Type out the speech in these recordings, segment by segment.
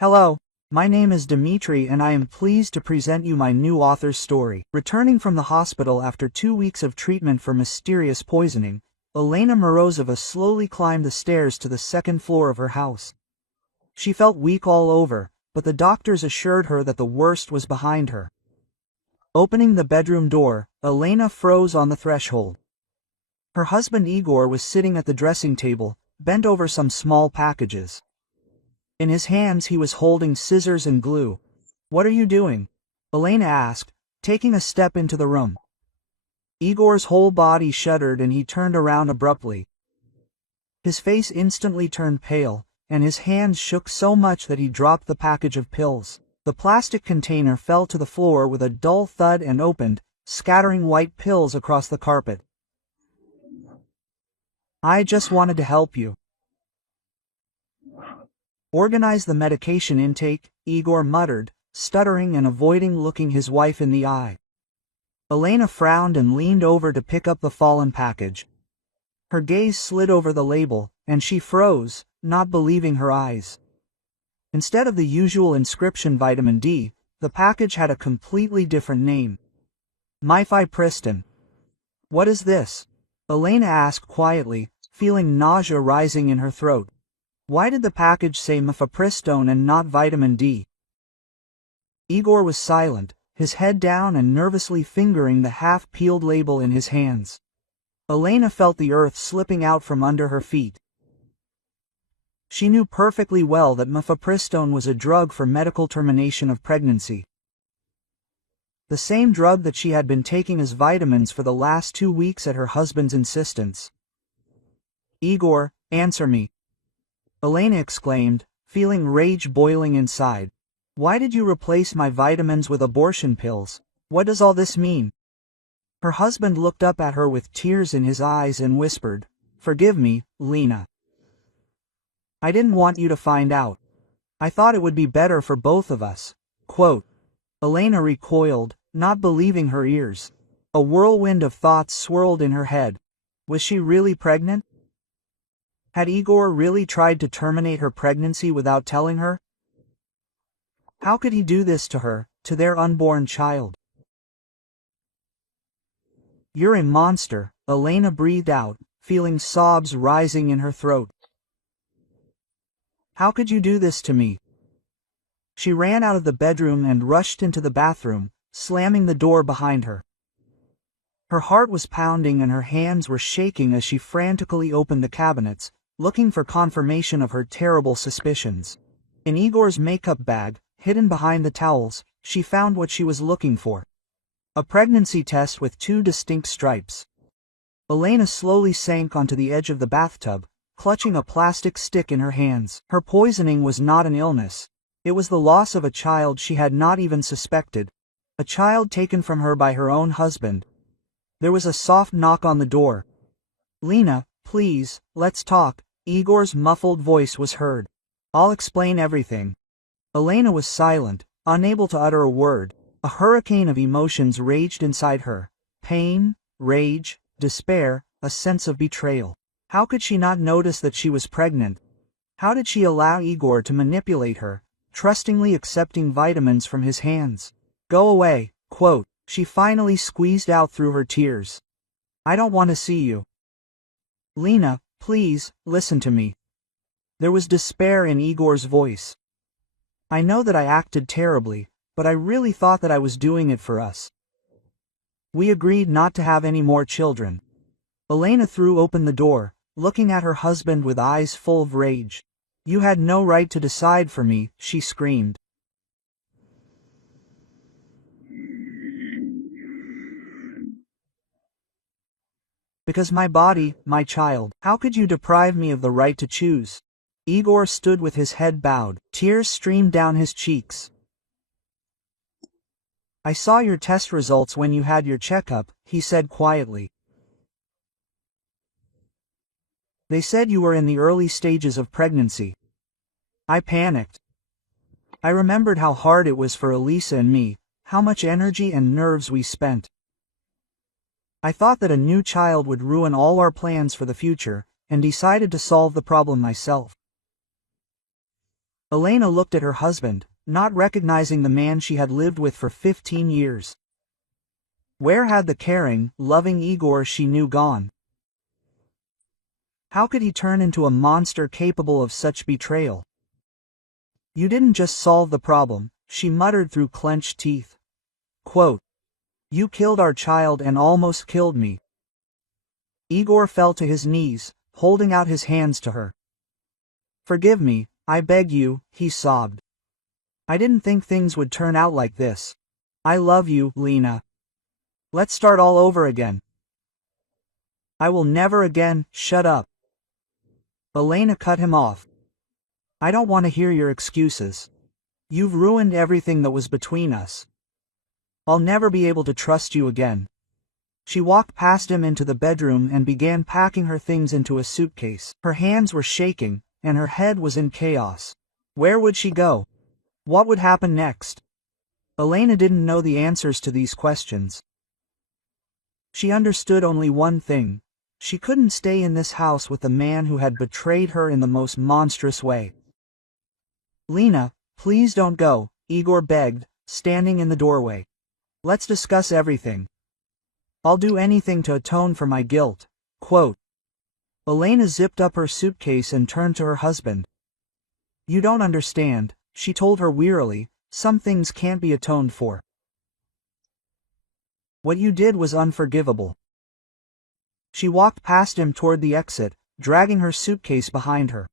Hello, my name is Dimitri and I am pleased to present you my new author's story. Returning from the hospital after 2 weeks of treatment for mysterious poisoning, Elena Morozova slowly climbed the stairs to the second floor of her house. She felt weak all over, but the doctors assured her that the worst was behind her. Opening the bedroom door, Elena froze on the threshold. Her husband Igor was sitting at the dressing table, bent over some small packages. In his hands he was holding scissors and glue. "What are you doing?" Elena asked, taking a step into the room. Igor's whole body shuddered and he turned around abruptly. His face instantly turned pale, and his hands shook so much that he dropped the package of pills. The plastic container fell to the floor with a dull thud and opened, scattering white pills across the carpet. "I just wanted to help you. Organize the medication intake," Igor muttered, stuttering and avoiding looking his wife in the eye. Elena frowned and leaned over to pick up the fallen package. Her gaze slid over the label, and she froze, not believing her eyes. Instead of the usual inscription vitamin D, the package had a completely different name. Mifepriston. "What is this?" Elena asked quietly, feeling nausea rising in her throat. Why did the package say mifepristone and not vitamin D? Igor was silent, his head down and nervously fingering the half-peeled label in his hands. Elena felt the earth slipping out from under her feet. She knew perfectly well that mifepristone was a drug for medical termination of pregnancy. The same drug that she had been taking as vitamins for the last 2 weeks at her husband's insistence. "Igor, answer me," Elena exclaimed, feeling rage boiling inside. "Why did you replace my vitamins with abortion pills? What does all this mean?" Her husband looked up at her with tears in his eyes and whispered, "Forgive me, Lena. I didn't want you to find out. I thought it would be better for both of us." Quote. Elena recoiled, not believing her ears. A whirlwind of thoughts swirled in her head. Was she really pregnant? Had Igor really tried to terminate her pregnancy without telling her? How could he do this to her, to their unborn child? "You're a monster," Elena breathed out, feeling sobs rising in her throat. "How could you do this to me?" She ran out of the bedroom and rushed into the bathroom, slamming the door behind her. Her heart was pounding and her hands were shaking as she frantically opened the cabinets, looking for confirmation of her terrible suspicions. In Igor's makeup bag, hidden behind the towels, she found what she was looking for. A pregnancy test with 2 distinct stripes. Elena slowly sank onto the edge of the bathtub, clutching a plastic stick in her hands. Her poisoning was not an illness. It was the loss of a child she had not even suspected. A child taken from her by her own husband. There was a soft knock on the door. "Lena, please, let's talk." Igor's muffled voice was heard. "I'll explain everything." Elena was silent, unable to utter a word. A hurricane of emotions raged inside her. Pain, rage, despair, a sense of betrayal. How could she not notice that she was pregnant? How did she allow Igor to manipulate her, trustingly accepting vitamins from his hands? "Go away," quote, she finally squeezed out through her tears. "I don't want to see you." "Lena, please, listen to me." There was despair in Igor's voice. "I know that I acted terribly, but I really thought that I was doing it for us. We agreed not to have any more children." Elena threw open the door, looking at her husband with eyes full of rage. "You had no right to decide for me," she screamed. "Because my body, my child. How could you deprive me of the right to choose?" Igor stood with his head bowed. Tears streamed down his cheeks. "I saw your test results when you had your checkup," he said quietly. "They said you were in the early stages of pregnancy." I panicked. I remembered how hard it was for Elisa and me, how much energy and nerves we spent. I thought that a new child would ruin all our plans for the future, and decided to solve the problem myself. Elena looked at her husband, not recognizing the man she had lived with for 15 years. Where had the caring, loving Igor she knew gone? How could he turn into a monster capable of such betrayal? "You didn't just solve the problem," she muttered through clenched teeth. Quote, "You killed our child and almost killed me." Igor fell to his knees, holding out his hands to her. "Forgive me, I beg you," he sobbed. "I didn't think things would turn out like this. I love you, Lena. Let's start all over again." "I will never again." "Shut up." Elena cut him off. "I don't want to hear your excuses. You've ruined everything that was between us. I'll never be able to trust you again." She walked past him into the bedroom and began packing her things into a suitcase. Her hands were shaking, and her head was in chaos. Where would she go? What would happen next? Elena didn't know the answers to these questions. She understood only one thing. She couldn't stay in this house with the man who had betrayed her in the most monstrous way. "Lena, please don't go," Igor begged, standing in the doorway. "Let's discuss everything. I'll do anything to atone for my guilt." Quote. Elena zipped up her suitcase and turned to her husband. "You don't understand," she told her wearily, "some things can't be atoned for. What you did was unforgivable." She walked past him toward the exit, dragging her suitcase behind her.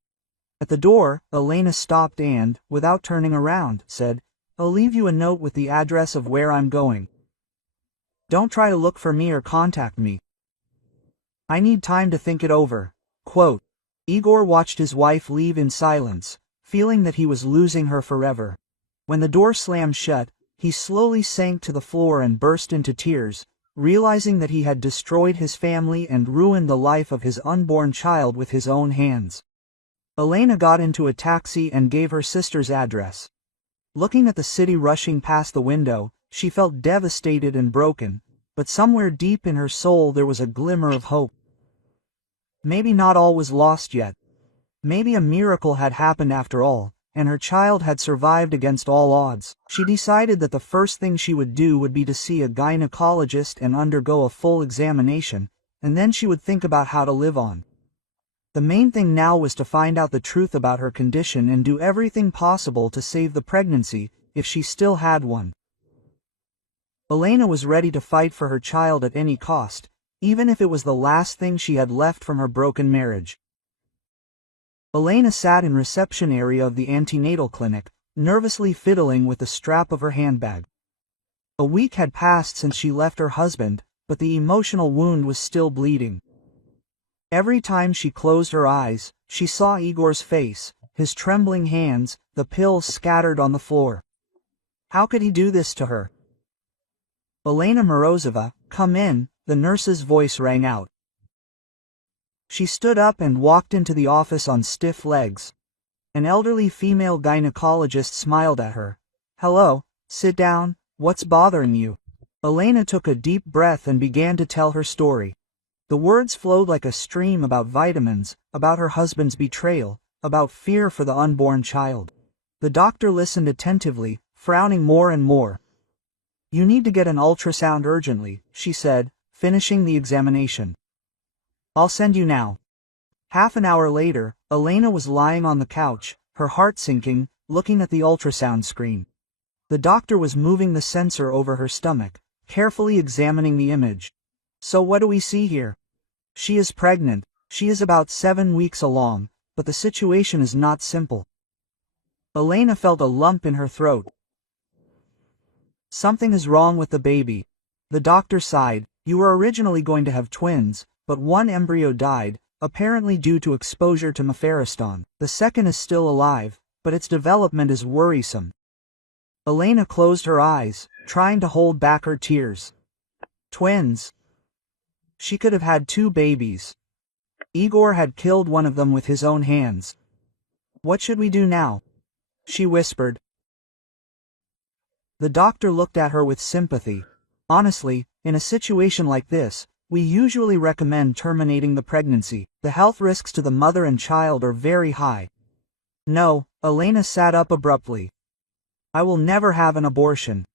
At the door, Elena stopped and, without turning around, said, "I'll leave you a note with the address of where I'm going. Don't try to look for me or contact me. I need time to think it over." Quote. Igor watched his wife leave in silence, feeling that he was losing her forever. When the door slammed shut, he slowly sank to the floor and burst into tears, realizing that he had destroyed his family and ruined the life of his unborn child with his own hands. Elena got into a taxi and gave her sister's address. Looking at the city rushing past the window, she felt devastated and broken, but somewhere deep in her soul there was a glimmer of hope. Maybe not all was lost yet. Maybe a miracle had happened after all, and her child had survived against all odds. She decided that the first thing she would do would be to see a gynecologist and undergo a full examination, and then she would think about how to live on. The main thing now was to find out the truth about her condition and do everything possible to save the pregnancy, if she still had one. Elena was ready to fight for her child at any cost, even if it was the last thing she had left from her broken marriage. Elena sat in reception area of the antenatal clinic, nervously fiddling with the strap of her handbag. A week had passed since she left her husband, but the emotional wound was still bleeding. Every time she closed her eyes, she saw Igor's face, his trembling hands, the pills scattered on the floor. How could he do this to her? "Elena Morozova, come in," the nurse's voice rang out. She stood up and walked into the office on stiff legs. An elderly female gynecologist smiled at her. "Hello, sit down, what's bothering you?" Elena took a deep breath and began to tell her story. The words flowed like a stream about vitamins, about her husband's betrayal, about fear for the unborn child. The doctor listened attentively, frowning more and more. "You need to get an ultrasound urgently," she said, finishing the examination. "I'll send you now." Half an hour later, Elena was lying on the couch, her heart sinking, looking at the ultrasound screen. The doctor was moving the sensor over her stomach, carefully examining the image. "So what do we see here?" "She is pregnant. She is about 7 weeks along, but the situation is not simple." Elena felt a lump in her throat. "Something is wrong with the baby." The doctor sighed. "You were originally going to have twins, but one embryo died, apparently due to exposure to mefariston. The second is still alive, but its development is worrisome." Elena closed her eyes, trying to hold back her tears. Twins. She could have had 2 babies. Igor had killed one of them with his own hands. "What should we do now?" she whispered. The doctor looked at her with sympathy. "Honestly, in a situation like this, we usually recommend terminating the pregnancy. The health risks to the mother and child are very high." No, Elena sat up abruptly. I will never have an abortion.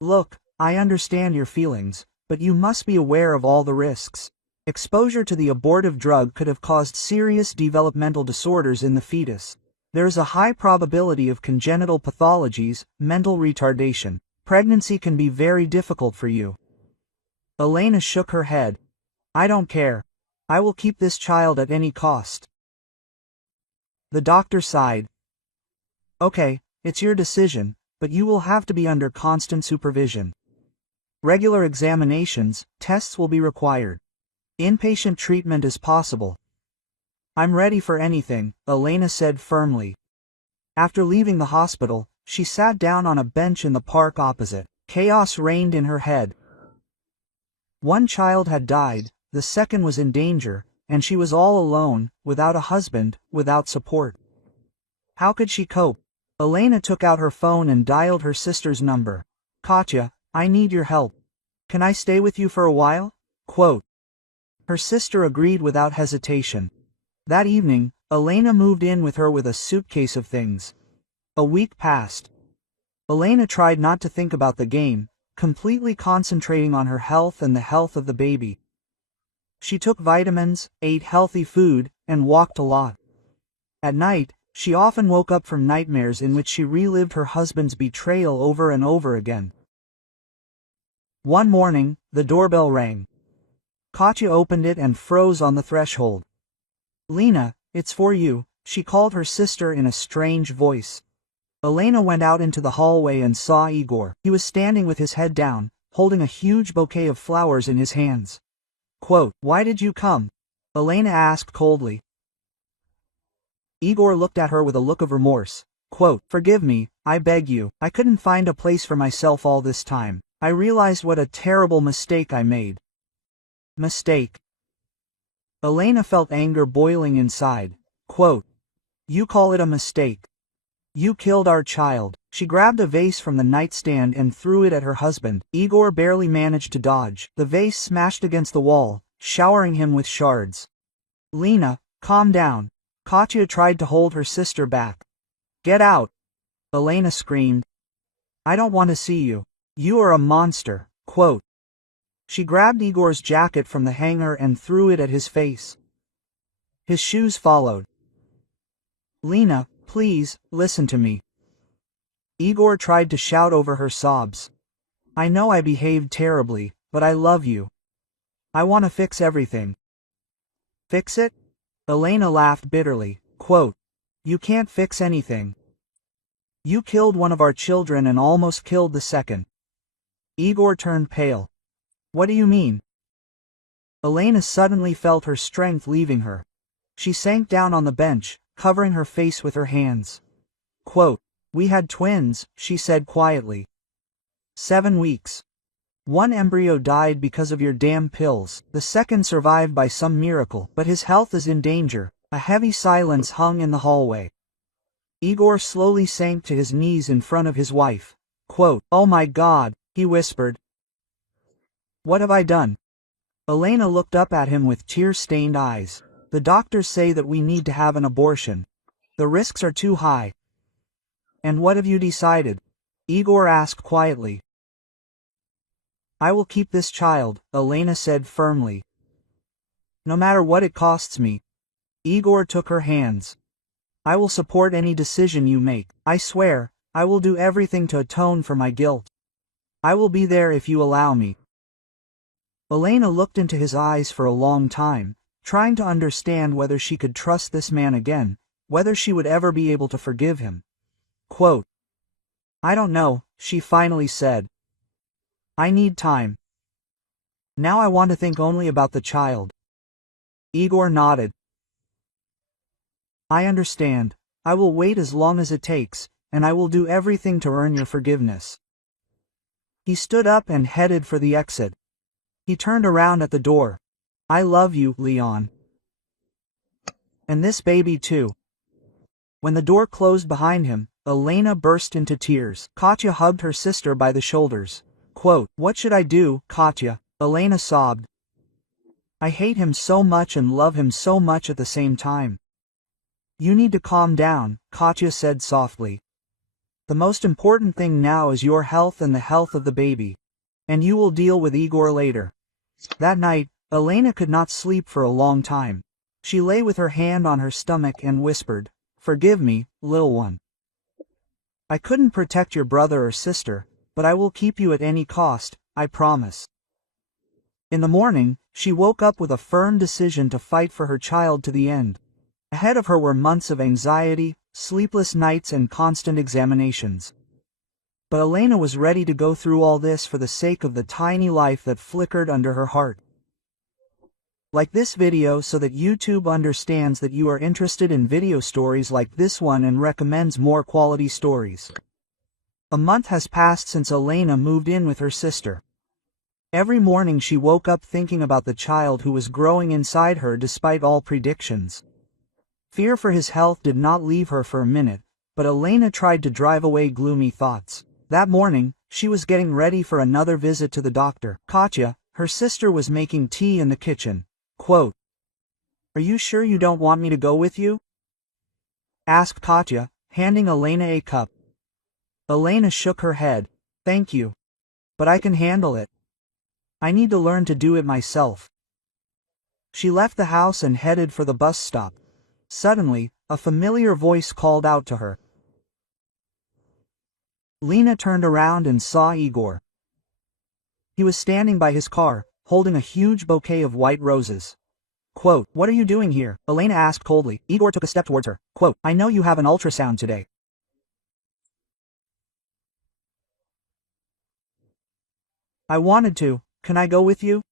Look, I understand your feelings, but you must be aware of all the risks. Exposure to the abortive drug could have caused serious developmental disorders in the fetus. There is a high probability of congenital pathologies, mental retardation. Pregnancy can be very difficult for you. Elena shook her head. I don't care. I will keep this child at any cost. The doctor sighed. Okay, it's your decision, but you will have to be under constant supervision. Regular examinations, tests will be required. Inpatient treatment is possible. I'm ready for anything, Elena said firmly. After leaving the hospital, she sat down on a bench in the park opposite. Chaos reigned in her head. One child had died, the second was in danger, and she was all alone, without a husband, without support. How could she cope? Elena took out her phone and dialed her sister's number. Katya, I need your help. Can I stay with you for a while? Quote. Her sister agreed without hesitation. That evening, Elena moved in with her with a suitcase of things. A week passed. Elena tried not to think about the game, completely concentrating on her health and the health of the baby. She took vitamins, ate healthy food, and walked a lot. At night, she often woke up from nightmares in which she relived her husband's betrayal over and over again. One morning, the doorbell rang. Katya opened it and froze on the threshold. Lena, it's for you, she called her sister in a strange voice. Elena went out into the hallway and saw Igor. He was standing with his head down, holding a huge bouquet of flowers in his hands. Quote, why did you come? Elena asked coldly. Igor looked at her with a look of remorse. Quote, forgive me, I beg you, I couldn't find a place for myself all this time. I realized what a terrible mistake I made. Mistake. Elena felt anger boiling inside. Quote, you call it a mistake. You killed our child. She grabbed a vase from the nightstand and threw it at her husband. Igor barely managed to dodge. The vase smashed against the wall, showering him with shards. Lena, calm down. Katya tried to hold her sister back. Get out! Elena screamed. I don't want to see you. You are a monster. Quote. She grabbed Igor's jacket from the hanger and threw it at his face. His shoes followed. Lena, please, listen to me. Igor tried to shout over her sobs. I know I behaved terribly, but I love you. I want to fix everything. Fix it? Elena laughed bitterly. Quote, you can't fix anything. You killed one of our children and almost killed the second. Igor turned pale. What do you mean? Elena suddenly felt her strength leaving her. She sank down on the bench, covering her face with her hands. Quote, we had twins, she said quietly. 7 weeks. One embryo died because of your damn pills, the second survived by some miracle, but his health is in danger. A heavy silence hung in the hallway. Igor slowly sank to his knees in front of his wife. Quote, oh my God, he whispered. What have I done? Elena looked up at him with tear-stained eyes. The doctors say that we need to have an abortion. The risks are too high. And what have you decided? Igor asked quietly. I will keep this child, Elena said firmly. No matter what it costs me. Igor took her hands. I will support any decision you make. I swear, I will do everything to atone for my guilt. I will be there if you allow me. Elena looked into his eyes for a long time, trying to understand whether she could trust this man again, whether she would ever be able to forgive him. Quote, I don't know, she finally said. I need time. Now I want to think only about the child. Igor nodded. I understand. I will wait as long as it takes, and I will do everything to earn your forgiveness. He stood up and headed for the exit. He turned around at the door. I love you, Leon. And this baby too. When the door closed behind him, Elena burst into tears. Katya hugged her sister by the shoulders. Quote, what should I do, Katya? Elena sobbed. I hate him so much and love him so much at the same time. You need to calm down, Katya said softly. The most important thing now is your health and the health of the baby. And you will deal with Igor later. That night, Elena could not sleep for a long time. She lay with her hand on her stomach and whispered, "Forgive me, little one. I couldn't protect your brother or sister, but I will keep you at any cost, I promise." In the morning, she woke up with a firm decision to fight for her child to the end. Ahead of her were months of anxiety, sleepless nights and constant examinations. But Elena was ready to go through all this for the sake of the tiny life that flickered under her heart. Like this video so that YouTube understands that you are interested in video stories like this one and recommends more quality stories. A month has passed since Elena moved in with her sister. Every morning she woke up thinking about the child who was growing inside her despite all predictions. Fear for his health did not leave her for a minute, but Elena tried to drive away gloomy thoughts. That morning, she was getting ready for another visit to the doctor. Katya, her sister, was making tea in the kitchen. Quote, "Are you sure you don't want me to go with you?" asked Katya, handing Elena a cup. Elena shook her head. "Thank you. But I can handle it. I need to learn to do it myself." She left the house and headed for the bus stop. Suddenly, a familiar voice called out to her. Lena turned around and saw Igor. He was standing by his car, holding a huge bouquet of white roses. Quote, "What are you doing here?" Elena asked coldly. Igor took a step towards her. Quote, "I know you have an ultrasound today. I wanted to. Can I go with you?"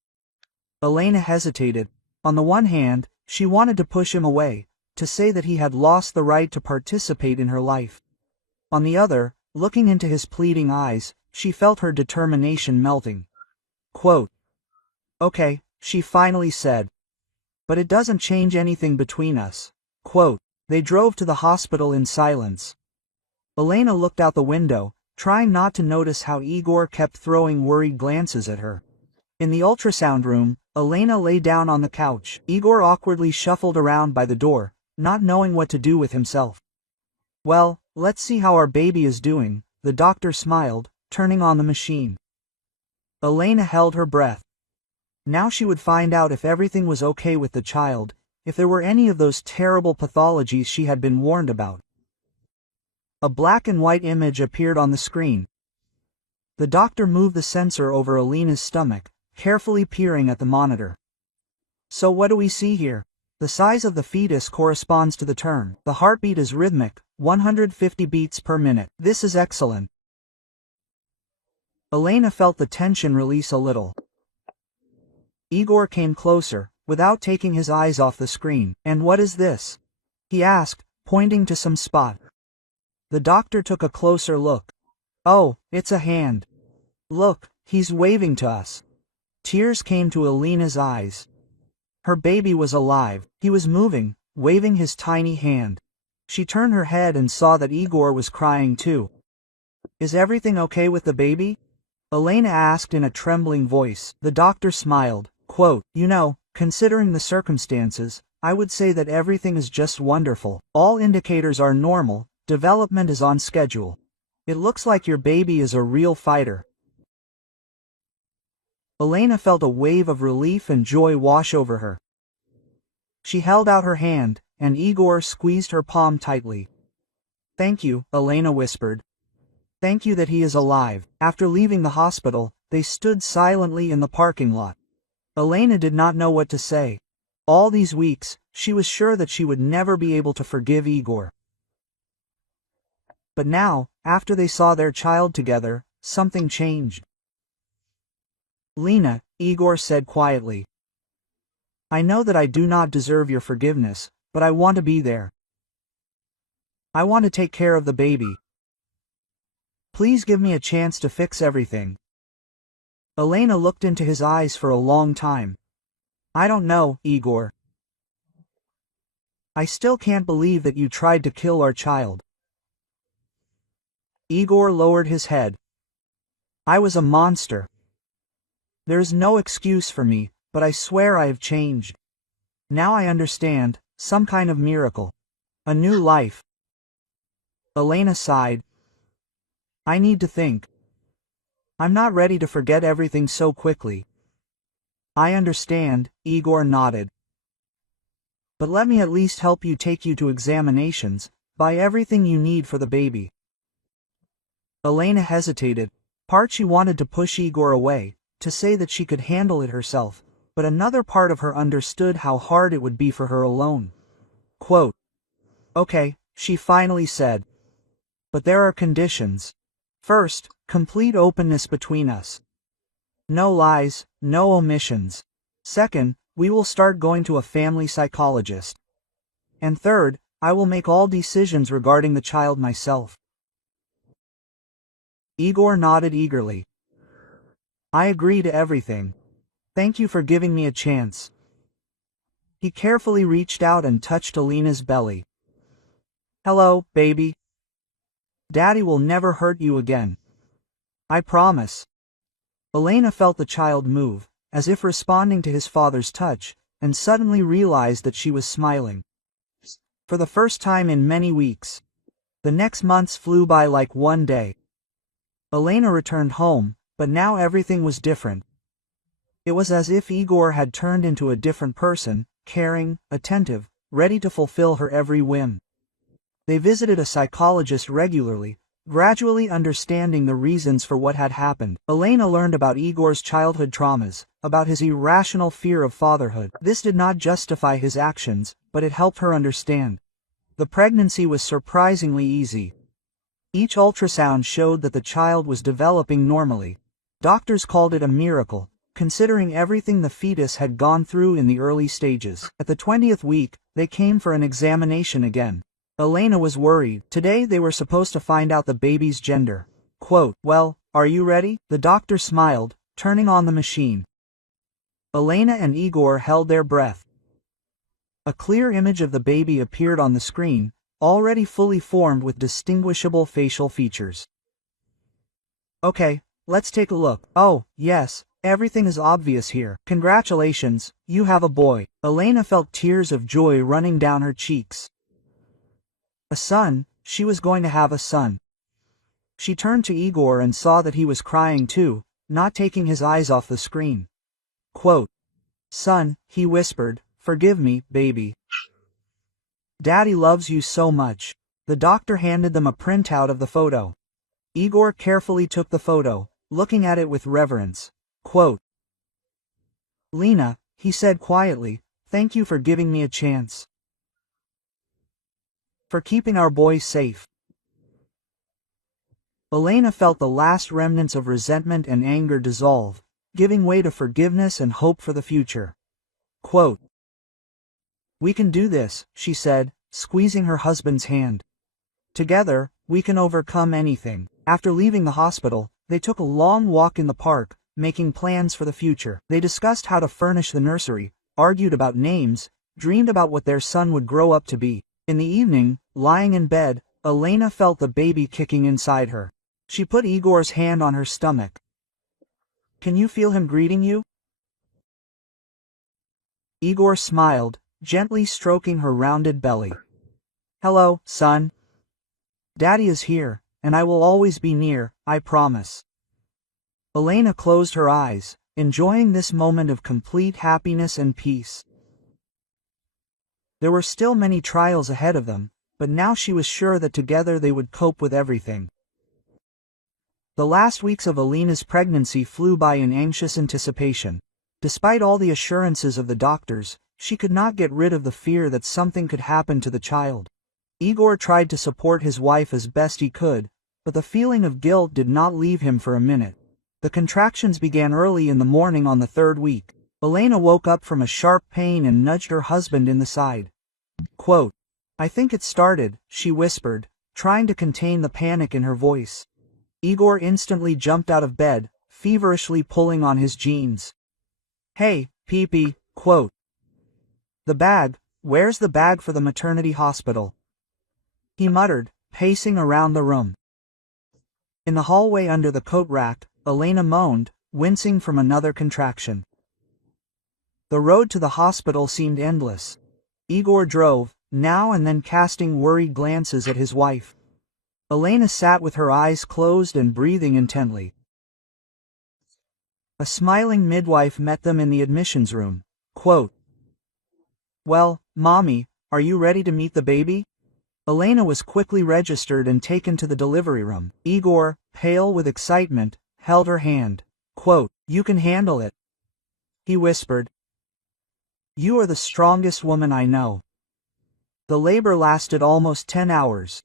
Elena hesitated. On the one hand, she wanted to push him away, to say that he had lost the right to participate in her life. On the other, looking into his pleading eyes, she felt her determination melting. Quote, "Okay," she finally said. "But it doesn't change anything between us." Quote, they drove to the hospital in silence. Elena looked out the window, trying not to notice how Igor kept throwing worried glances at her. In the ultrasound room, Elena lay down on the couch. Igor awkwardly shuffled around by the door, not knowing what to do with himself. "Well, let's see how our baby is doing," the doctor smiled, turning on the machine. Elena held her breath. Now she would find out if everything was okay with the child, if there were any of those terrible pathologies she had been warned about. A black and white image appeared on the screen. The doctor moved the sensor over Elena's stomach, carefully peering at the monitor. "So what do we see here?" The size of the fetus corresponds to the term. The heartbeat is rhythmic, 150 beats per minute. "This is excellent." Elena felt the tension release a little. Igor came closer, without taking his eyes off the screen. "And what is this?" he asked, pointing to some spot. The doctor took a closer look. "Oh, it's a hand. Look, he's waving to us." Tears came to Elena's eyes. Her baby was alive. He was moving, waving his tiny hand. She turned her head and saw that Igor was crying too. "Is everything okay with the baby?" Elena asked in a trembling voice. The doctor smiled. Quote, "You know, considering the circumstances, I would say that everything is just wonderful. All indicators are normal, development is on schedule. It looks like your baby is a real fighter." Elena felt a wave of relief and joy wash over her. She held out her hand, and Igor squeezed her palm tightly. "Thank you," Elena whispered. "Thank you that he is alive." After leaving the hospital, they stood silently in the parking lot. Elena did not know what to say. All these weeks, she was sure that she would never be able to forgive Igor. But now, after they saw their child together, something changed. "Lena," Igor said quietly, "I know that I do not deserve your forgiveness, but I want to be there. I want to take care of the baby. Please give me a chance to fix everything." Elena looked into his eyes for a long time. "I don't know, Igor. I still can't believe that you tried to kill our child." Igor lowered his head. "I was a monster. There is no excuse for me, but I swear I have changed. Now I understand, some kind of miracle." A new life. Elena sighed. I need to think. I'm not ready to forget everything so quickly. I understand, Igor nodded. But let me at least help you take you to examinations, buy everything you need for the baby. Elena hesitated. Part she wanted to push Igor away, to say that she could handle it herself, but another part of her understood how hard it would be for her alone. Quote, Okay, she finally said. But there are conditions. First, complete openness between us. No lies, no omissions. Second, we will start going to a family psychologist. And third, I will make all decisions regarding the child myself. Igor nodded eagerly. I agree to everything. Thank you for giving me a chance. He carefully reached out and touched Elena's belly. Hello, baby. Daddy will never hurt you again. I promise. Elena felt the child move, as if responding to his father's touch, and suddenly realized that she was smiling. For the first time in many weeks. The next months flew by like one day. Elena returned home, but now everything was different. It was as if Igor had turned into a different person, caring, attentive, ready to fulfill her every whim. They visited a psychologist regularly, gradually understanding the reasons for what had happened. Elena learned about Igor's childhood traumas, about his irrational fear of fatherhood. This did not justify his actions, but it helped her understand. The pregnancy was surprisingly easy. Each ultrasound showed that the child was developing normally. Doctors called it a miracle, considering everything the fetus had gone through in the early stages. At the 20th week, they came for an examination again. Elena was worried. Today they were supposed to find out the baby's gender. Quote, Well, are you ready? The doctor smiled, turning on the machine. Elena and Igor held their breath. A clear image of the baby appeared on the screen, already fully formed with distinguishable facial features. Okay, let's take a look. Oh, yes, everything is obvious here. Congratulations, you have a boy. Elena felt tears of joy running down her cheeks. A son, she was going to have a son. She turned to Igor and saw that he was crying too, not taking his eyes off the screen. Quote, Son, he whispered, forgive me, baby. Daddy loves you so much. The doctor handed them a printout of the photo. Igor carefully took the photo, looking at it with reverence. Quote, Lena, he said quietly, thank you for giving me a chance. For keeping our boy safe. Elena felt the last remnants of resentment and anger dissolve, giving way to forgiveness and hope for the future. Quote, We can do this, she said, squeezing her husband's hand. Together, we can overcome anything. After leaving the hospital, they took a long walk in the park, making plans for the future. They discussed how to furnish the nursery, argued about names, dreamed about what their son would grow up to be. In the evening, lying in bed, Elena felt the baby kicking inside her. She put Igor's hand on her stomach. Can you feel him greeting you? Igor smiled, gently stroking her rounded belly. Hello, son. Daddy is here, and I will always be near, I promise. Elena closed her eyes, enjoying this moment of complete happiness and peace. There were still many trials ahead of them, but now she was sure that together they would cope with everything. The last weeks of Elena's pregnancy flew by in anxious anticipation. Despite all the assurances of the doctors, she could not get rid of the fear that something could happen to the child. Igor tried to support his wife as best he could, but the feeling of guilt did not leave him for a minute. The contractions began early in the morning on the 3rd week. Elena woke up from a sharp pain and nudged her husband in the side. Quote, I think it started, she whispered, trying to contain the panic in her voice. Igor instantly jumped out of bed, feverishly pulling on his jeans. Hey, pee-pee, quote. The bag, where's the bag for the maternity hospital? He muttered, pacing around the room. In the hallway under the coat rack, Elena moaned, wincing from another contraction. The road to the hospital seemed endless. Igor drove, now and then casting worried glances at his wife. Elena sat with her eyes closed and breathing intently. A smiling midwife met them in the admissions room. Quote, "Well, Mommy, are you ready to meet the baby?" Elena was quickly registered and taken to the delivery room. Igor, pale with excitement, held her hand. Quote, "You can handle it," he whispered. "You are the strongest woman I know." The labor lasted almost 10 hours.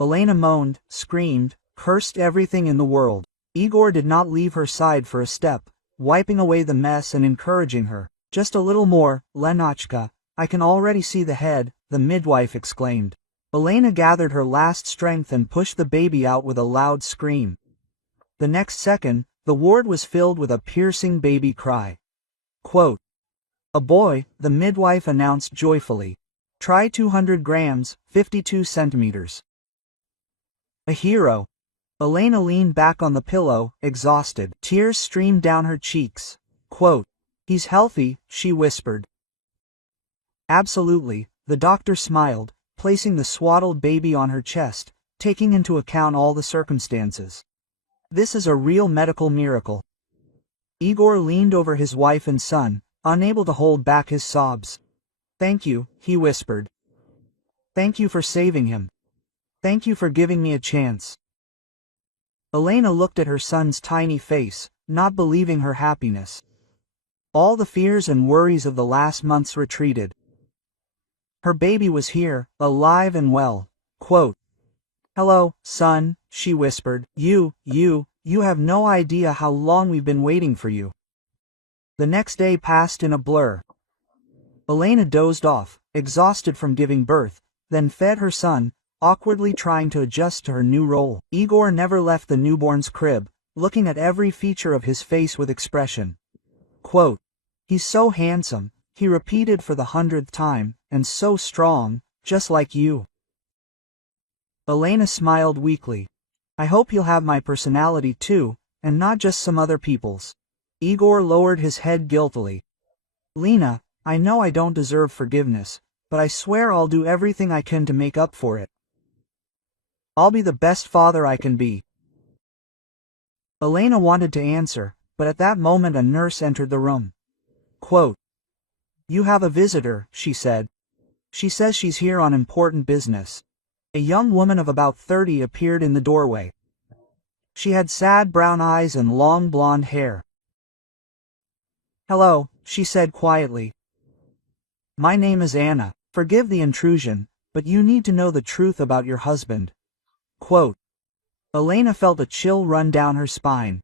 Elena moaned, screamed, cursed everything in the world. Igor did not leave her side for a step, wiping away the mess and encouraging her. "Just a little more, Lenachka, I can already see the head," the midwife exclaimed. Elena gathered her last strength and pushed the baby out with a loud scream. The next second, the ward was filled with a piercing baby cry. Quote, "A boy," the midwife announced joyfully. "Try 200 grams, 52 centimeters. A hero." Elena leaned back on the pillow, exhausted. Tears streamed down her cheeks. Quote, "He's healthy," she whispered. "Absolutely," the doctor smiled, placing the swaddled baby on her chest, taking into account all the circumstances. "This is a real medical miracle." Igor leaned over his wife and son, unable to hold back his sobs. "Thank you," he whispered. "Thank you for saving him. Thank you for giving me a chance." Elena looked at her son's tiny face, not believing her happiness. All the fears and worries of the last months retreated. Her baby was here, alive and well. Quote, "Hello, son," she whispered. You have no idea how long we've been waiting for you." The next day passed in a blur. Elena dozed off, exhausted from giving birth, then fed her son, awkwardly trying to adjust to her new role. Igor never left the newborn's crib, looking at every feature of his face with expression. Quote, "He's so handsome," he repeated for the 100th time, "and so strong, just like you." Elena smiled weakly. "I hope he'll have my personality too, and not just some other people's." Igor lowered his head guiltily. "Lena, I know I don't deserve forgiveness, but I swear I'll do everything I can to make up for it. I'll be the best father I can be." Elena wanted to answer, but at that moment a nurse entered the room. Quote, "You have a visitor," she said. "She says she's here on important business." A young woman of about 30 appeared in the doorway. She had sad brown eyes and long blonde hair. "Hello," she said quietly. "My name is Anna. Forgive the intrusion, but you need to know the truth about your husband." Quote, Elena felt a chill run down her spine.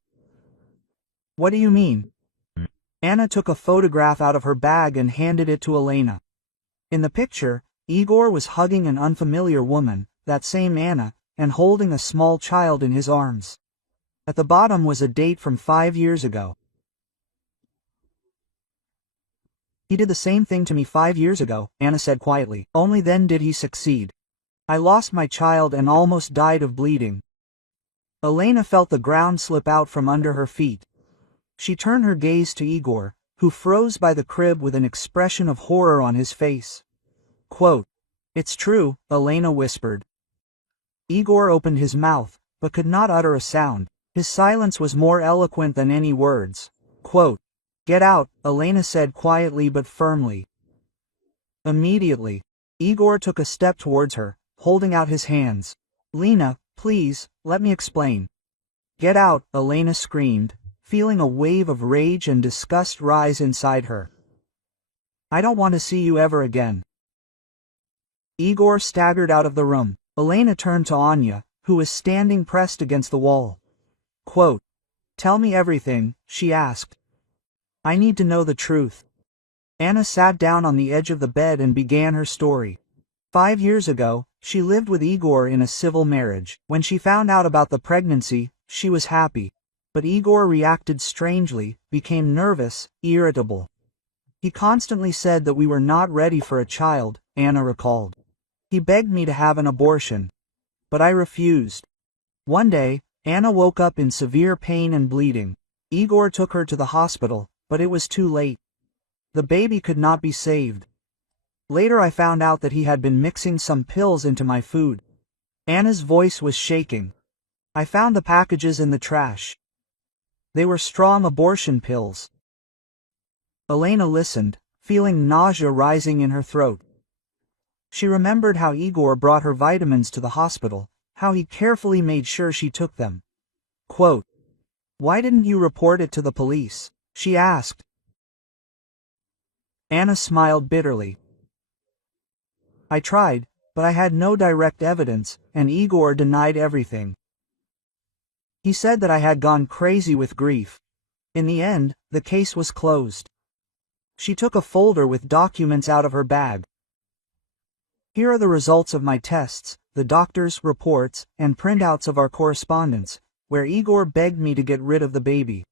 "What do you mean?" Anna took a photograph out of her bag and handed it to Elena. In the picture, Igor was hugging an unfamiliar woman, that same Anna, and holding a small child in his arms. At the bottom was a date from 5 years ago. "He did the same thing to me 5 years ago," Anna said quietly. "Only then did he succeed. I lost my child and almost died of bleeding." Elena felt the ground slip out from under her feet. She turned her gaze to Igor, who froze by the crib with an expression of horror on his face. Quote, "It's true," Elena whispered. Igor opened his mouth, but could not utter a sound. His silence was more eloquent than any words. Quote, "Get out," Elena said quietly but firmly. Immediately, Igor took a step towards her, holding out his hands. "Lena, please, let me explain." "Get out," Elena screamed, feeling a wave of rage and disgust rise inside her. "I don't want to see you ever again." Igor staggered out of the room. Elena turned to Anya, who was standing pressed against the wall. Quote, "Tell me everything," she asked. "I need to know the truth." Anna sat down on the edge of the bed and began her story. 5 years ago, she lived with Igor in a civil marriage. When she found out about the pregnancy, she was happy. But Igor reacted strangely, became nervous, irritable. He constantly said that we were not ready for a child, Anna recalled. He begged me to have an abortion. But I refused. One day, Anna woke up in severe pain and bleeding. Igor took her to the hospital, but it was too late. The baby could not be saved. Later I found out that he had been mixing some pills into my food. Anna's voice was shaking. I found the packages in the trash. They were strong abortion pills. Elena listened, feeling nausea rising in her throat. She remembered how Igor brought her vitamins to the hospital, how he carefully made sure she took them. Quote, "Why didn't you report it to the police?" she asked. Anna smiled bitterly. "I tried, but I had no direct evidence, and Igor denied everything. He said that I had gone crazy with grief. In the end, the case was closed." She took a folder with documents out of her bag. "Here are the results of my tests, the doctor's reports, and printouts of our correspondence, where Igor begged me to get rid of the baby."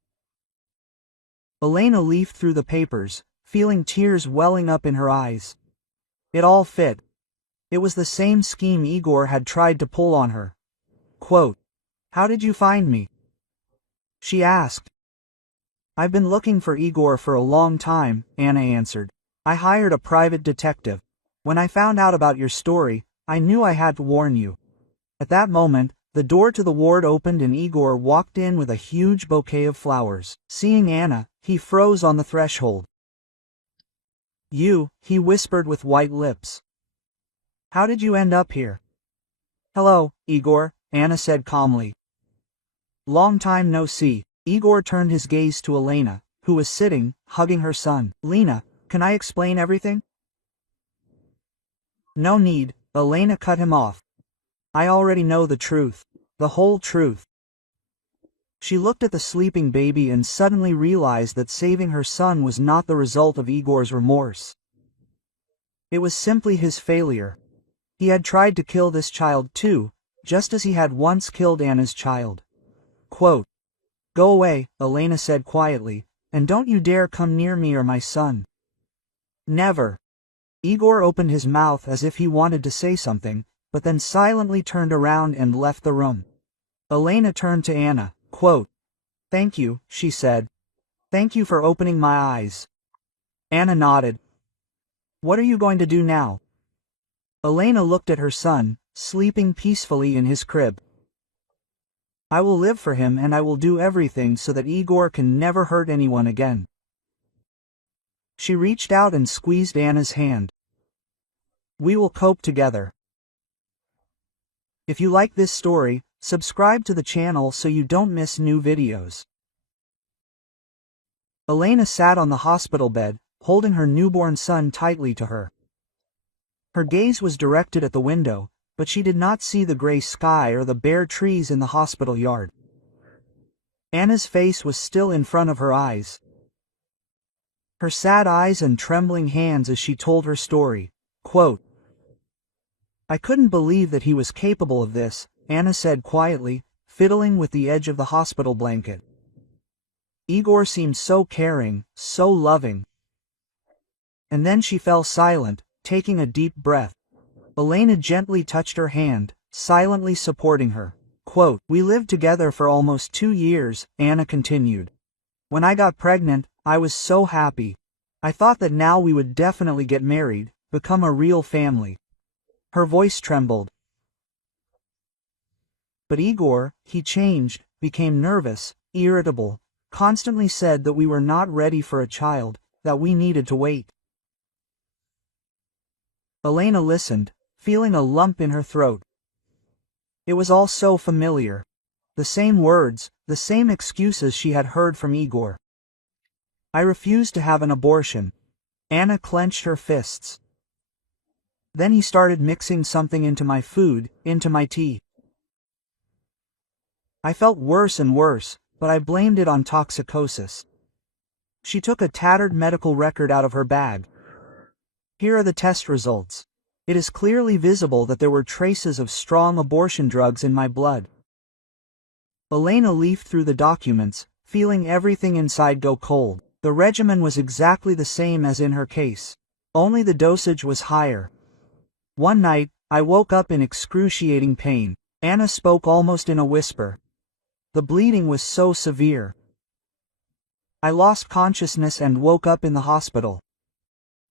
Elena leafed through the papers, feeling tears welling up in her eyes. It all fit. It was the same scheme Igor had tried to pull on her. Quote, "How did you find me?" she asked. "I've been looking for Igor for a long time," Anna answered. "I hired a private detective. When I found out about your story, I knew I had to warn you." At that moment, the door to the ward opened and Igor walked in with a huge bouquet of flowers. Seeing Anna, he froze on the threshold. "You," he whispered with white lips. "How did you end up here?" "Hello, Igor," Anna said calmly. "Long time no see." Igor turned his gaze to Elena, who was sitting, hugging her son. "Lena, can I explain everything?" "No need," Elena cut him off. "I already know the truth. The whole truth." She looked at the sleeping baby and suddenly realized that saving her son was not the result of Igor's remorse. It was simply his failure. He had tried to kill this child too, just as he had once killed Anna's child. Quote, "Go away," Elena said quietly, "and don't you dare come near me or my son." "Never." Igor opened his mouth as if he wanted to say something, but then silently turned around and left the room. Elena turned to Anna. Quote, "Thank you," she said. "Thank you for opening my eyes." Anna nodded. "What are you going to do now?" Elena looked at her son, sleeping peacefully in his crib. "I will live for him and I will do everything so that Igor can never hurt anyone again." She reached out and squeezed Anna's hand. "We will cope together." If you like this story, subscribe to the channel so you don't miss new videos. Elena sat on the hospital bed, holding her newborn son tightly to her. Her gaze was directed at the window, but she did not see the gray sky or the bare trees in the hospital yard. Anna's face was still in front of her eyes. Her sad eyes and trembling hands as she told her story. Quote, "I couldn't believe that he was capable of this," Anna said quietly, fiddling with the edge of the hospital blanket. "Igor seemed so caring, so loving." And then she fell silent, taking a deep breath. Elena gently touched her hand, silently supporting her. Quote, "We lived together for almost 2 years, Anna continued. "When I got pregnant, I was so happy. I thought that now we would definitely get married, become a real family." Her voice trembled. "But Igor, he changed, became nervous, irritable, constantly said that we were not ready for a child, that we needed to wait." Elena listened, feeling a lump in her throat. It was all so familiar. The same words, the same excuses she had heard from Igor. "I refused to have an abortion." Anna clenched her fists. "Then he started mixing something into my food, into my tea. I felt worse and worse, but I blamed it on toxicosis." She took a tattered medical record out of her bag. "Here are the test results. It is clearly visible that there were traces of strong abortion drugs in my blood." Elena leafed through the documents, feeling everything inside go cold. The regimen was exactly the same as in her case. Only the dosage was higher. "One night, I woke up in excruciating pain." Anna spoke almost in a whisper. "The bleeding was so severe. I lost consciousness and woke up in the hospital.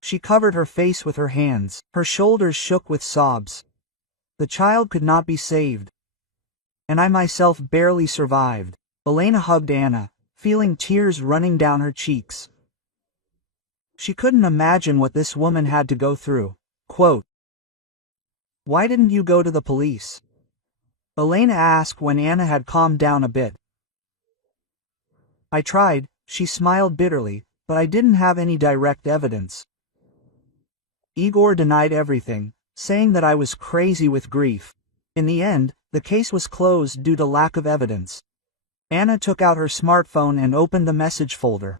She covered her face with her hands. Her shoulders shook with sobs. The child could not be saved. And I myself barely survived. Elena hugged Anna, feeling tears running down her cheeks. She couldn't imagine what this woman had to go through. Quote, "Why didn't you go to the police?" Elena asked when Anna had calmed down a bit. "I tried," she smiled bitterly, "but I didn't have any direct evidence." Igor denied everything, saying that I was crazy with grief. In the end, the case was closed due to lack of evidence. Anna took out her smartphone and opened the message folder.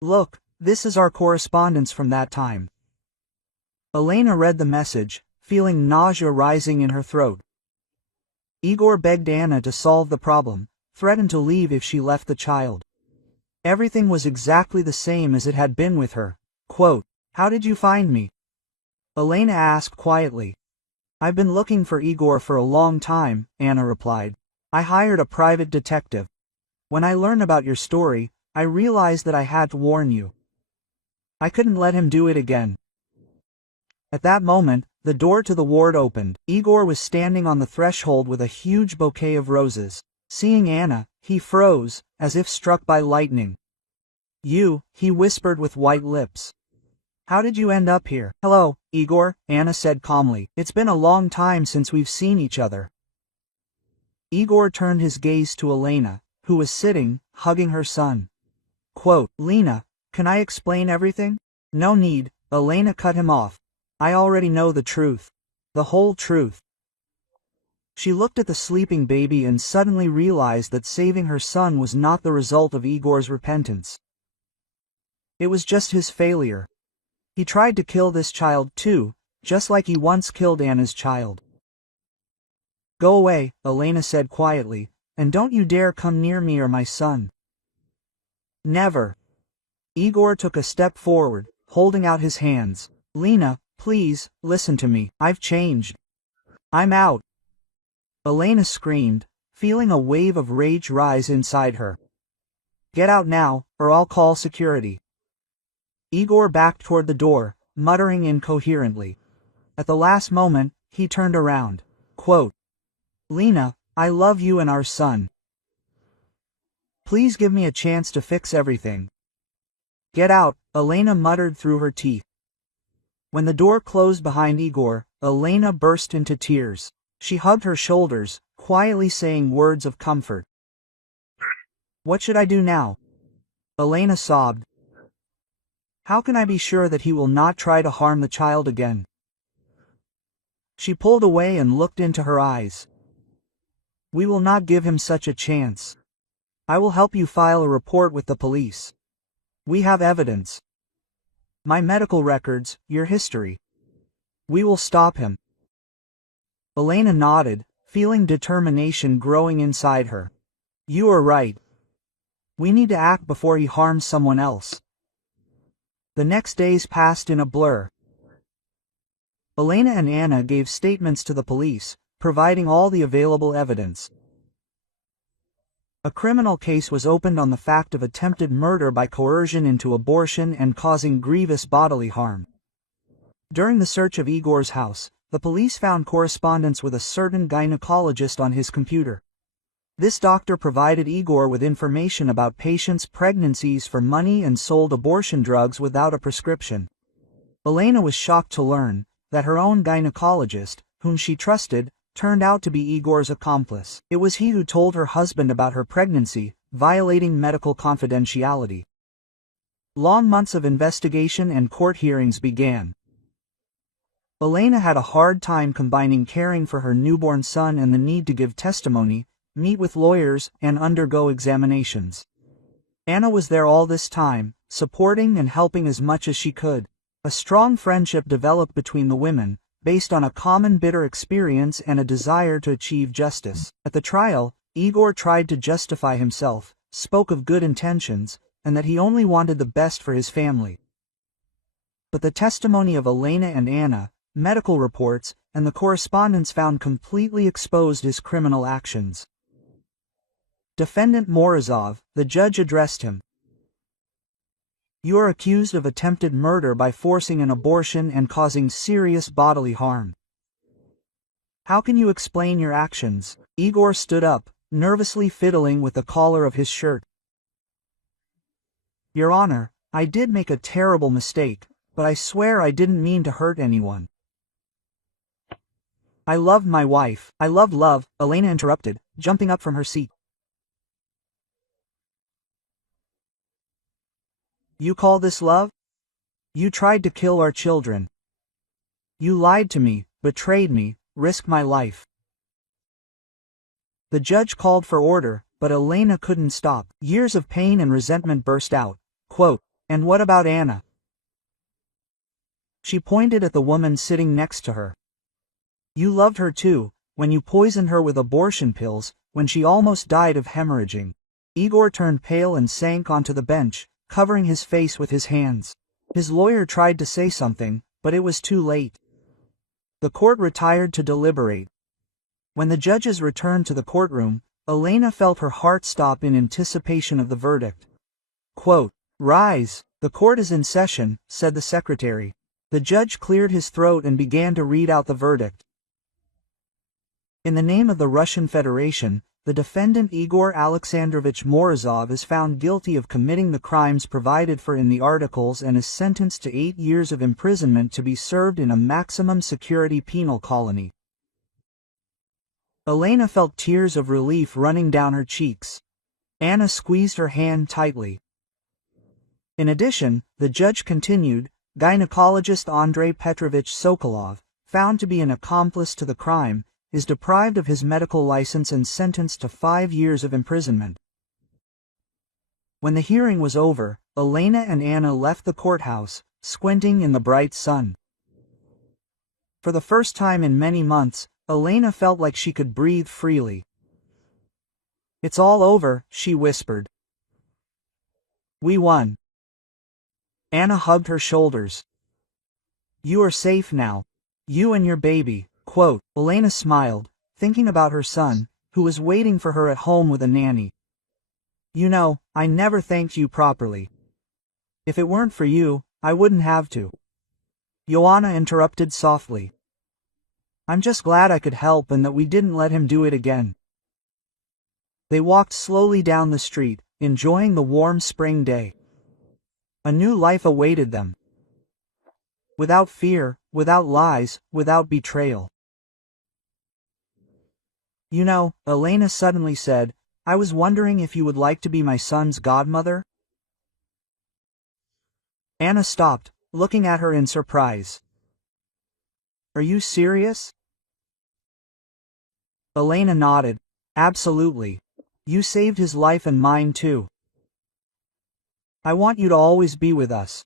"Look, this is our correspondence from that time." Elena read the message, feeling nausea rising in her throat. Igor begged Anna to solve the problem, threatened to leave if she left the child. Everything was exactly the same as it had been with her. Quote, "How did you find me?" Elena asked quietly. "I've been looking for Igor for a long time," Anna replied. "I hired a private detective. When I learned about your story, I realized that I had to warn you. I couldn't let him do it again." At that moment, the door to the ward opened. Igor was standing on the threshold with a huge bouquet of roses. Seeing Anna, he froze, as if struck by lightning. "You," he whispered with white lips. "How did you end up here?" "Hello, Igor," Anna said calmly. "It's been a long time since we've seen each other." Igor turned his gaze to Elena, who was sitting, hugging her son. Quote, "Lena, can I explain everything?" "No need," Elena cut him off. "I already know the truth. The whole truth." She looked at the sleeping baby and suddenly realized that saving her son was not the result of Igor's repentance. It was just his failure. He tried to kill this child too, just like he once killed Anna's child. "Go away," Elena said quietly, "and don't you dare come near me or my son." "Never." Igor took a step forward, holding out his hands. "Lena, please, listen to me. I've changed. I'm out." Elena screamed, feeling a wave of rage rise inside her. "Get out now, or I'll call security." Igor backed toward the door, muttering incoherently. At the last moment, he turned around. Quote, "Lena, I love you and our son. Please give me a chance to fix everything." "Get out," Elena muttered through her teeth. When the door closed behind Igor, Elena burst into tears. She hugged her shoulders, quietly saying words of comfort. "What should I do now?" Elena sobbed. "How can I be sure that he will not try to harm the child again?" She pulled away and looked into her eyes. "We will not give him such a chance. I will help you file a report with the police. We have evidence. My medical records, your history. We will stop him." Elena nodded, feeling determination growing inside her. "You are right. We need to act before he harms someone else." The next days passed in a blur. Elena and Anna gave statements to the police, providing all the available evidence. A criminal case was opened on the fact of attempted murder by coercion into abortion and causing grievous bodily harm. During the search of Igor's house, the police found correspondence with a certain gynecologist on his computer. This doctor provided Igor with information about patients' pregnancies for money and sold abortion drugs without a prescription. Elena was shocked to learn that her own gynecologist, whom she trusted, turned out to be Igor's accomplice. It was he who told her husband about her pregnancy, violating medical confidentiality. Long months of investigation and court hearings began. Elena had a hard time combining caring for her newborn son and the need to give testimony, meet with lawyers, and undergo examinations. Anna was there all this time, supporting and helping as much as she could. A strong friendship developed between the women, based on a common bitter experience and a desire to achieve justice. At the trial, Igor tried to justify himself, spoke of good intentions, and that he only wanted the best for his family. But the testimony of Elena and Anna, medical reports, and the correspondence found completely exposed his criminal actions. Defendant Morozov, the judge addressed him. You are accused of attempted murder by forcing an abortion and causing serious bodily harm. How can you explain your actions? Igor stood up, nervously fiddling with the collar of his shirt. Your Honor, I did make a terrible mistake, but I swear I didn't mean to hurt anyone. I loved my wife. I loved love, Elena interrupted, jumping up from her seat. You call this love? You tried to kill our children. You lied to me, betrayed me, risked my life. The judge called for order, but Elena couldn't stop. Years of pain and resentment burst out. Quote, and what about Anna? She pointed at the woman sitting next to her. You loved her too, when you poisoned her with abortion pills, when she almost died of hemorrhaging. Igor turned pale and sank onto the bench, covering his face with his hands. His lawyer tried to say something, but it was too late. The court retired to deliberate. When the judges returned to the courtroom, Elena felt her heart stop in anticipation of the verdict. Quote, rise, the court is in session, said the secretary. The judge cleared his throat and began to read out the verdict. In the name of the Russian Federation, the defendant Igor Alexandrovich Morozov is found guilty of committing the crimes provided for in the articles and is sentenced to 8 years of imprisonment to be served in a maximum security penal colony. Elena felt tears of relief running down her cheeks. Anna squeezed her hand tightly. In addition, the judge continued, gynecologist Andrei Petrovich Sokolov, found to be an accomplice to the crime, is deprived of his medical license and sentenced to 5 years of imprisonment. When the hearing was over, Elena and Anna left the courthouse, squinting in the bright sun. For the first time in many months, Elena felt like she could breathe freely. It's all over, she whispered. We won. Anna hugged her shoulders. You are safe now. You and your baby. Quote, Elena smiled, thinking about her son, who was waiting for her at home with a nanny. You know, I never thanked you properly. If it weren't for you, I wouldn't have to. Joanna interrupted softly. I'm just glad I could help and that we didn't let him do it again. They walked slowly down the street, enjoying the warm spring day. A new life awaited them. Without fear, without lies, without betrayal. You know, Elena suddenly said, I was wondering if you would like to be my son's godmother? Anna stopped, looking at her in surprise. Are you serious? Elena nodded. Absolutely. You saved his life and mine too. I want you to always be with us.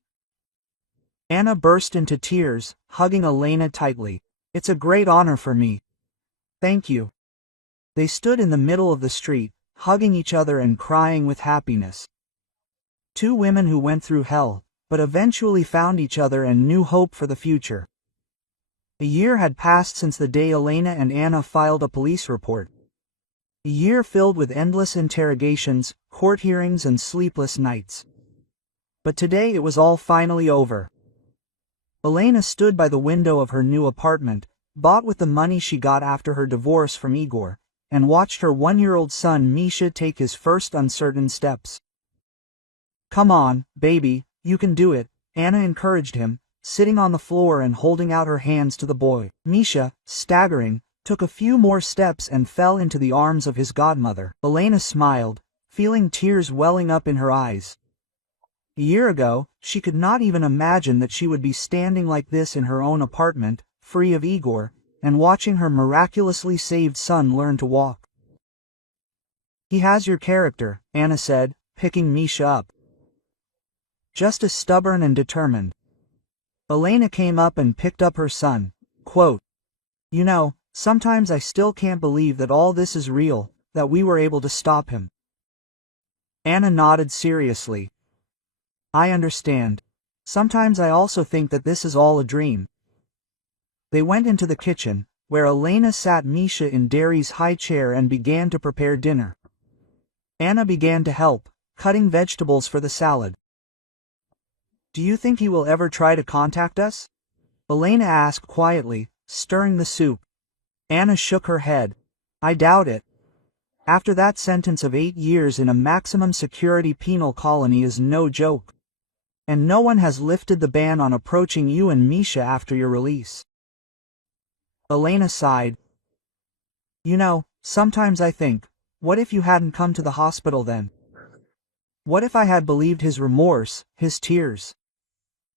Anna burst into tears, hugging Elena tightly. It's a great honor for me. Thank you. They stood in the middle of the street, hugging each other and crying with happiness. Two women who went through hell, but eventually found each other and new hope for the future. A year had passed since the day Elena and Anna filed a police report. A year filled with endless interrogations, court hearings and sleepless nights. But today it was all finally over. Elena stood by the window of her new apartment, bought with the money she got after her divorce from Igor, and watched her 1-year-old son Misha take his first uncertain steps. Come on, baby, you can do it, Anna encouraged him, sitting on the floor and holding out her hands to the boy. Misha, staggering, took a few more steps and fell into the arms of his godmother. Elena smiled, feeling tears welling up in her eyes. A year ago, she could not even imagine that she would be standing like this in her own apartment, free of Igor, and watching her miraculously saved son learn to walk. He has your character, Anna said, picking Misha up. Just as stubborn and determined. Elena came up and picked up her son. Quote, you know, sometimes I still can't believe that all this is real, that we were able to stop him. Anna nodded seriously. I understand. Sometimes I also think that this is all a dream. They went into the kitchen, where Elena sat Misha in Derry's high chair and began to prepare dinner. Anna began to help, cutting vegetables for the salad. Do you think he will ever try to contact us? Elena asked quietly, stirring the soup. Anna shook her head. I doubt it. After that sentence of 8 years in a maximum security penal colony is no joke. And no one has lifted the ban on approaching you and Misha after your release. Elena sighed. You know, sometimes I think, what if you hadn't come to the hospital then? What if I had believed his remorse, his tears?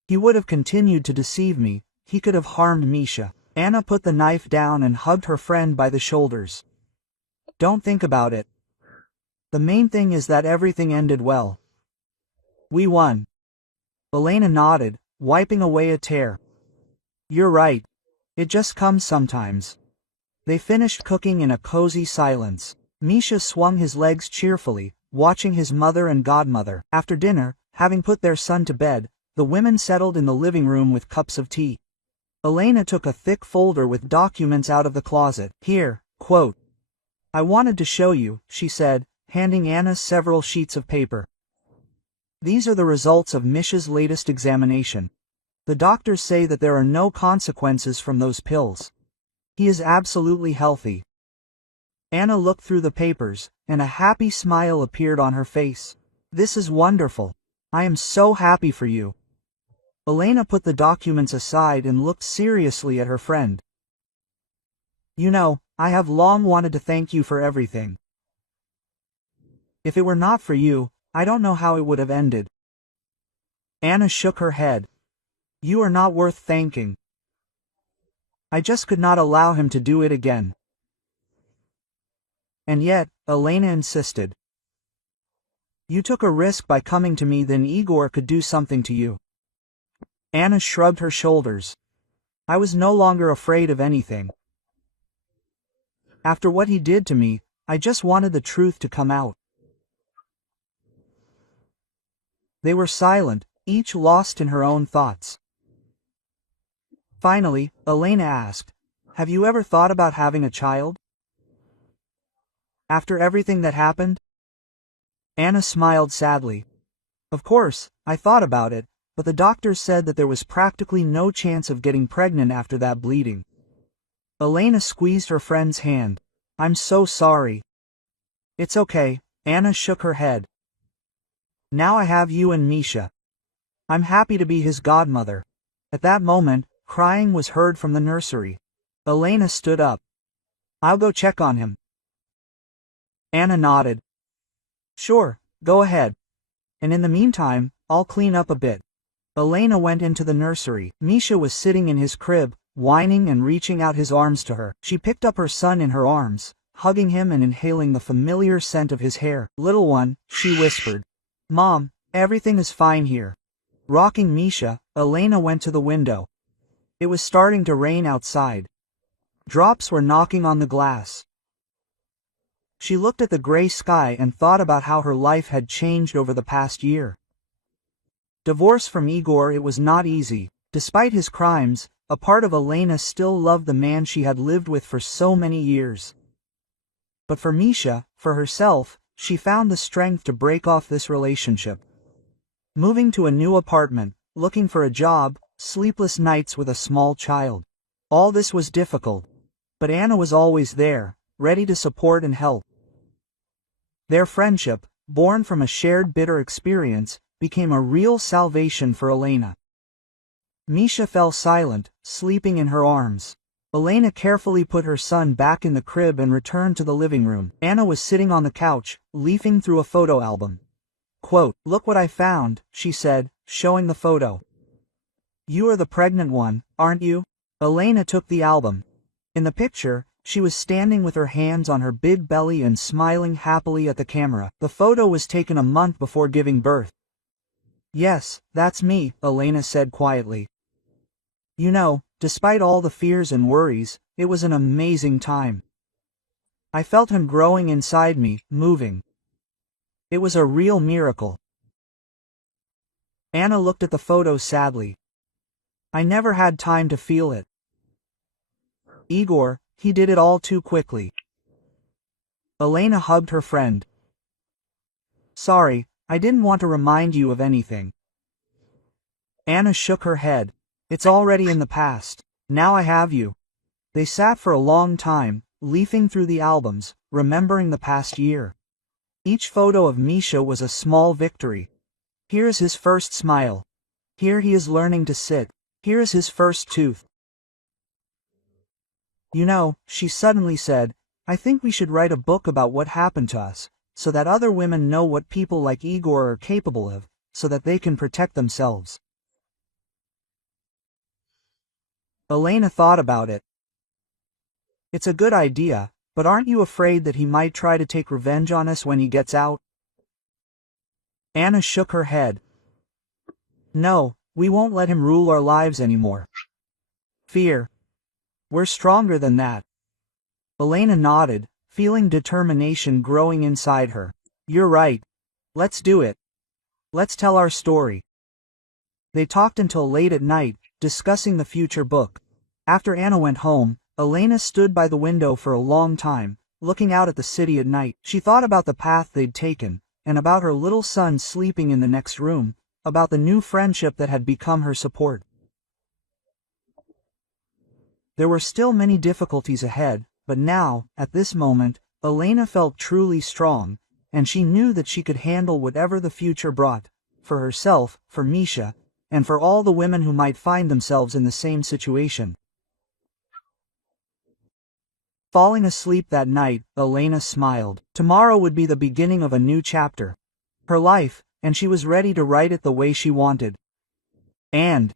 He would have continued to deceive me, he could have harmed Misha. Anna put the knife down and hugged her friend by the shoulders. Don't think about it. The main thing is that everything ended well. We won. Elena nodded, wiping away a tear. You're right. It just comes sometimes. They finished cooking in a cozy silence. Misha swung his legs cheerfully, watching his mother and godmother. After dinner, having put their son to bed, the women settled in the living room with cups of tea. Elena took a thick folder with documents out of the closet. Here, quote. I wanted to show you, she said, handing Anna several sheets of paper. These are the results of Misha's latest examination. The doctors say that there are no consequences from those pills. He is absolutely healthy. Anna looked through the papers, and a happy smile appeared on her face. This is wonderful. I am so happy for you. Elena put the documents aside and looked seriously at her friend. You know, I have long wanted to thank you for everything. If it were not for you, I don't know how it would have ended. Anna shook her head. You are not worth thanking. I just could not allow him to do it again. And yet, Elena insisted. You took a risk by coming to me, then Igor could do something to you. Anna shrugged her shoulders. I was no longer afraid of anything. After what he did to me, I just wanted the truth to come out. They were silent, each lost in her own thoughts. Finally, Elena asked, have you ever thought about having a child? After everything that happened? Anna smiled sadly. Of course, I thought about it, but the doctors said that there was practically no chance of getting pregnant after that bleeding. Elena squeezed her friend's hand. I'm so sorry. It's okay, Anna shook her head. Now I have you and Misha. I'm happy to be his godmother. At that moment, crying was heard from the nursery. Elena stood up. I'll go check on him. Anna nodded. Sure, go ahead. And in the meantime, I'll clean up a bit. Elena went into the nursery. Misha was sitting in his crib, whining and reaching out his arms to her. She picked up her son in her arms, hugging him and inhaling the familiar scent of his hair. Little one, she whispered. Mom, everything is fine here. Rocking Misha, Elena went to the window. It was starting to rain outside. Drops were knocking on the glass. She looked at the gray sky and thought about how her life had changed over the past year. Divorced from Igor, it was not easy. Despite his crimes, a part of Elena still loved the man she had lived with for so many years. But for Misha, for herself, she found the strength to break off this relationship. Moving to a new apartment, looking for a job, sleepless nights with a small child. All this was difficult. But Anna was always there, ready to support and help. Their friendship, born from a shared bitter experience, became a real salvation for Elena. Misha fell silent, sleeping in her arms. Elena carefully put her son back in the crib and returned to the living room. Anna was sitting on the couch, leafing through a photo album. Quote, look what I found, she said, showing the photo. You are the pregnant one, aren't you? Elena took the album. In the picture, she was standing with her hands on her big belly and smiling happily at the camera. The photo was taken a month before giving birth. Yes, that's me, Elena said quietly. You know, despite all the fears and worries, it was an amazing time. I felt him growing inside me, moving. It was a real miracle. Anna looked at the photo sadly. I never had time to feel it. Igor, he did it all too quickly. Elena hugged her friend. Sorry, I didn't want to remind you of anything. Anna shook her head. It's already in the past. Now I have you. They sat for a long time, leafing through the albums, remembering the past year. Each photo of Misha was a small victory. Here's his first smile. Here he is learning to sit. Here's his first tooth. You know, she suddenly said, I think we should write a book about what happened to us, so that other women know what people like Igor are capable of, so that they can protect themselves. Elena thought about it. It's a good idea, but aren't you afraid that he might try to take revenge on us when he gets out? Anna shook her head. No, we won't let him rule our lives anymore. Fear. We're stronger than that. Elena nodded, feeling determination growing inside her. You're right. Let's do it. Let's tell our story. They talked until late at night, discussing the future book. After Anna went home, Elena stood by the window for a long time, looking out at the city at night. She thought about the path they'd taken, and about her little son sleeping in the next room, about the new friendship that had become her support. There were still many difficulties ahead, but now, at this moment, Elena felt truly strong, and she knew that she could handle whatever the future brought, for herself, for Misha, and for all the women who might find themselves in the same situation. Falling asleep that night, Elena smiled. Tomorrow would be the beginning of a new chapter. Her life, and she was ready to write it the way she wanted. And